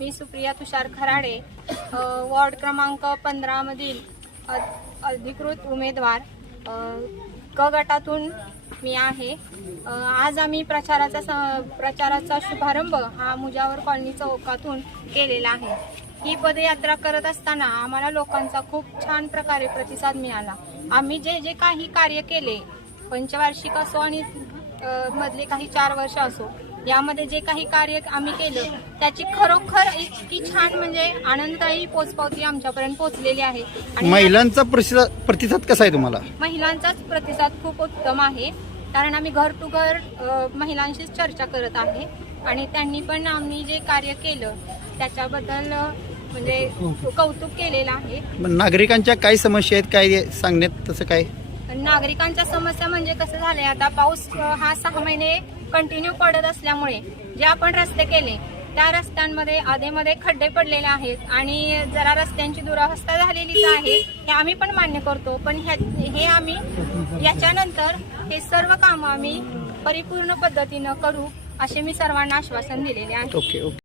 मी सुप्रिया तुषार Kharade, ward क्रमांक 15 मधील अधिकृत उमेदवार क गटातून मी आहे। आज आम्ही प्रचाराचा शुभारंभ हा मुजावर कॉलनी चौकातून केलेला आहे। ही पदयात्रा करत असताना आम्हाला लोकांचा खूप छान प्रकारे प्रतिसाद मिळाला। आम्ही जे काही कार्य केले, पंचवार्षिक असो आणि मधले काही 4 वर्ष असो, यामध्ये जे काही कार्य आम्ही केलं त्याची खरोखर इतकी छान म्हणजे आनंददायी पोचपावती आमच्यापर्यंत पोहोचलेली आहे। आणि महिलांचा प्रतिसाद कसा आहे तुम्हाला? महिलांचाच प्रतिसाद खूप उत्तम आहे, कारण आम्ही घर टू घर महिलांशीच चर्चा करत आहे आणि त्यांनी पण आम्ही जे कार्य केलं त्याच्याबद्दल म्हणजे कौतुक केलेलं आहे। नागरिकांच्या काय समस्या आहेत, काय सांगण्यात तसं काय? नागरिकांच्या समस्या म्हणजे कसं झालंय, आता पाऊस हा 6 महिने कंटिन्यू पडत असल्यामुळे जे आपण रस्ते केले त्या रस्त्यांमध्ये आधेमध्ये खड्डे पडलेले आहेत आणि जरा रस्त्यांची दुरावस्था झालेलीच आहे, हे आम्ही पण मान्य करतो। पण हे आम्ही याच्यानंतर हे सर्व कामं आम्ही परिपूर्ण पद्धतीनं करू असे मी सर्वांना आश्वासन दिलेले आहे। ओके.